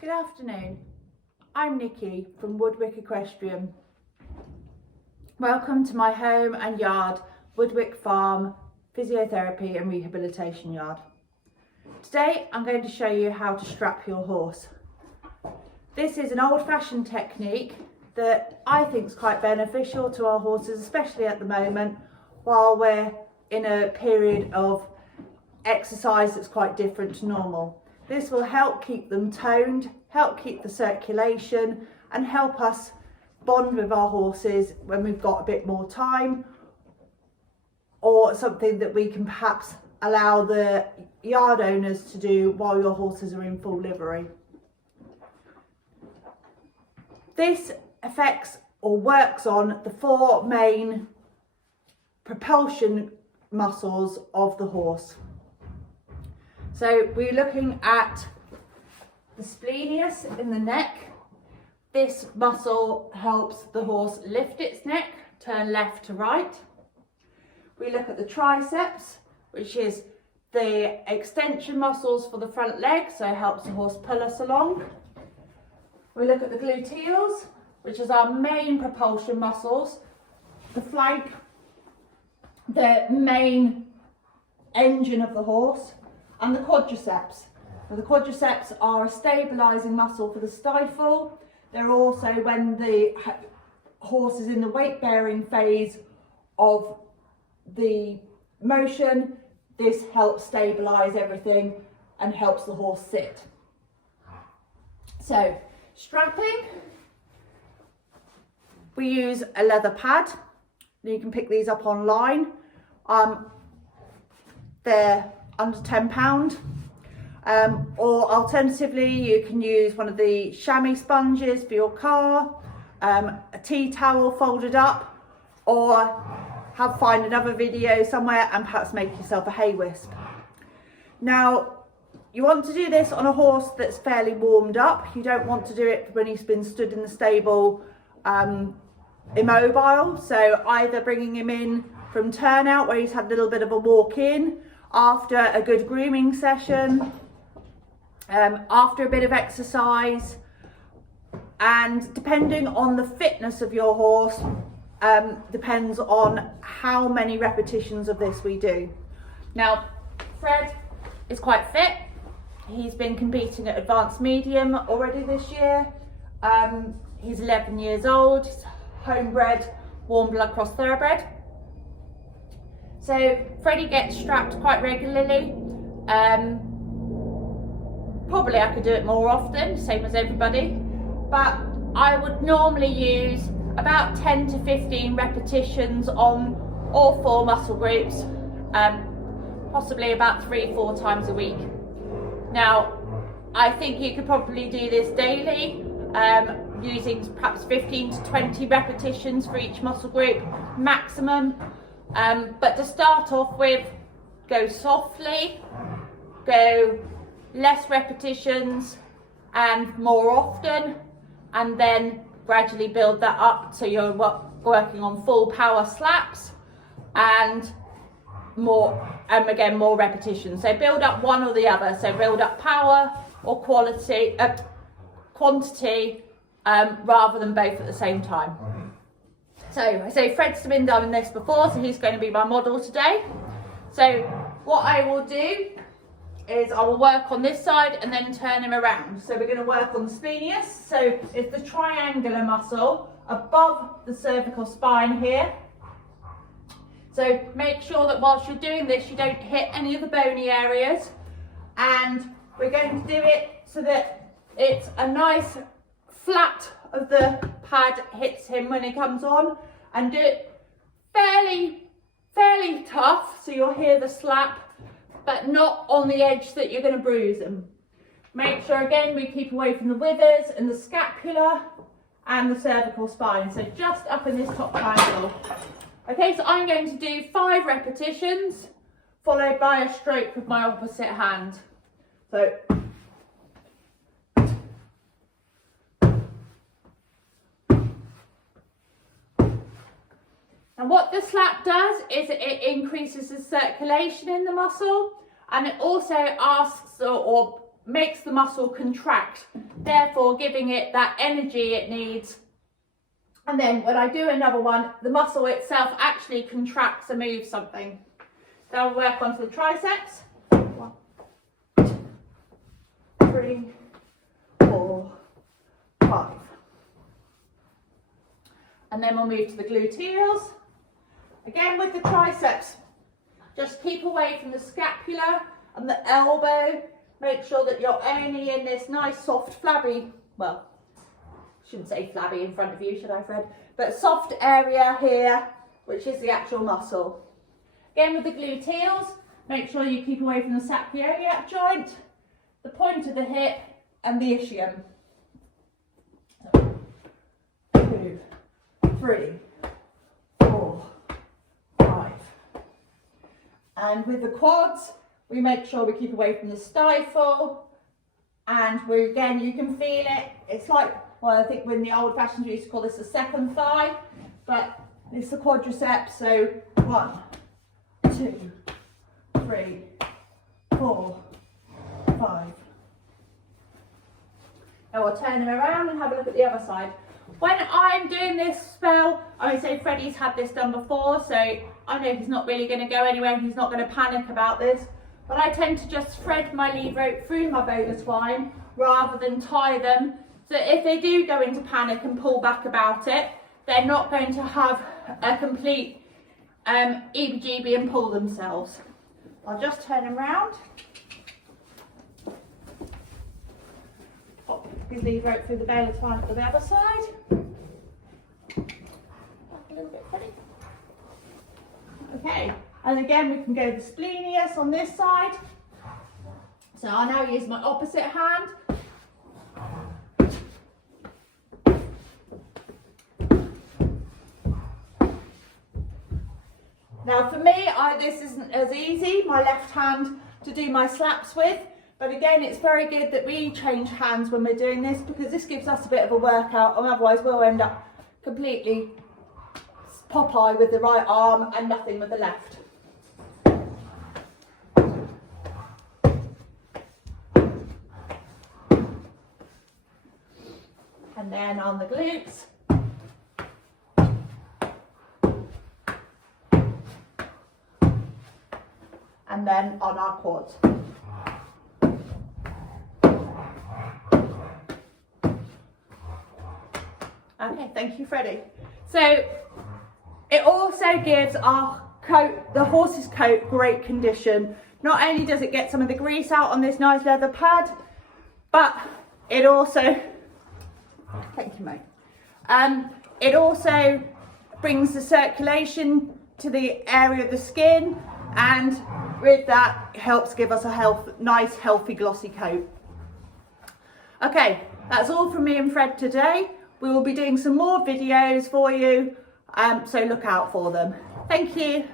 Good afternoon, I'm Nikki from Woodwick Equestrian. Welcome to my home and yard, Woodwick Farm Physiotherapy and Rehabilitation Yard. Today I'm going to show you how to strap your horse. This is an old-fashioned technique that I think is quite beneficial to our horses, especially at the moment while we're in a period of exercise that's quite different to normal. This will help keep them toned, help keep the circulation and help us bond with our horses when we've got a bit more time, or something that we can perhaps allow the yard owners to do while your horses are in full livery. This affects or works on the four main propulsion muscles of the horse. So we're looking at the splenius in the neck. This muscle helps the horse lift its neck, turn left to right. We look at the triceps, which is the extension muscles for the front leg, so it helps the horse pull us along. We look at the gluteals, which is our main propulsion muscles, the flank, the main engine of the horse, and the quadriceps. So the quadriceps are a stabilising muscle for the stifle. They're also when the horse is in the weight bearing phase of the motion. This helps stabilise everything and helps the horse sit. So strapping, we use a leather pad. You can pick these up online. They're under £10, or alternatively you can use one of the chamois sponges for your car, a tea towel folded up, or find another video somewhere and perhaps make yourself a hay wisp. Now you want to do this on a horse that's fairly warmed up. You don't want to do it when he's been stood in the stable immobile, so either bringing him in from turnout where he's had a little bit of a walk in, after a good grooming session, after a bit of exercise, and depending on the fitness of your horse, depends on how many repetitions of this we do. Now, Fred is quite fit. He's been competing at advanced medium already this year. He's 11 years old, he's homebred, warm blood cross thoroughbred. So Freddie gets strapped quite regularly. Probably I could do it more often, same as everybody, but I would normally use about 10 to 15 repetitions on all four muscle groups, possibly about 3-4 times a week. Now, I think you could probably do this daily, using perhaps 15 to 20 repetitions for each muscle group maximum. But to start off with, go softly, go less repetitions and more often, and then gradually build that up so you're working on full power slaps and more, again, more repetitions. So build up one or the other. So build up power or quantity rather than both at the same time. So I say Fred's been done this before, so he's going to be my model today. So what I will do is I will work on this side and then turn him around. So we're going to work on the splenius. So it's the triangular muscle above the cervical spine here. So make sure that whilst you're doing this, you don't hit any of the bony areas. And we're going to do it so that it's a nice flat of the pad hits him when it comes on, and do it fairly tough so you'll hear the slap, but not on the edge that you're going to bruise him. Make sure again we keep away from the withers and the scapula and the cervical spine, so just up in this top triangle. Okay, so I'm going to do 5 repetitions followed by a stroke with my opposite hand. So and what the slap does is it increases the circulation in the muscle, and it also asks or makes the muscle contract, therefore giving it that energy it needs. And then when I do another one, the muscle itself actually contracts and moves something. So I'll work onto the triceps. 1, 2, 3, 4, 5. And then we'll move to the gluteals. Again with the triceps, just keep away from the scapula and the elbow. Make sure that you're only in this nice soft flabby, well, shouldn't say flabby in front of you, should I, Fred? But soft area here, which is the actual muscle. Again with the gluteals, make sure you keep away from the sacroiliac joint, the point of the hip and the ischium. 2, 3, 4, 5. And with the quads, we make sure we keep away from the stifle, and again, you can feel it. It's like, well, I think when the old fashioned we used to call this the second thigh, but it's the quadriceps. So 1, 2, 3, 4, 5. Now we'll turn them around and have a look at the other side. When I'm doing this spell, I would say Freddie's had this done before, so I know he's not really going to go anywhere and he's not going to panic about this. But I tend to just thread my lead rope through my bowler twine rather than tie them. So if they do go into panic and pull back about it, they're not going to have a complete EBGB and pull themselves. I'll just turn them round. Pop his lead rope through the bowler twine for the other side. Back a little bit, Freddie. Okay. And again, we can go the splenius on this side. So I'll now use my opposite hand. Now for me, this isn't as easy, my left hand to do my slaps with. But again, it's very good that we change hands when we're doing this, because this gives us a bit of a workout, or otherwise we'll end up completely Popeye with the right arm and nothing with the left. And then on the glutes. And then on our quads. Okay, thank you, Freddie. So it also gives our coat, the horse's coat, great condition. Not only does it get some of the grease out on this nice leather pad, but it also, thank you, mate. It also brings the circulation to the area of the skin, and with that helps give us a nice, healthy, glossy coat. Okay, that's all from me and Fred today. We will be doing some more videos for you, so look out for them. Thank you.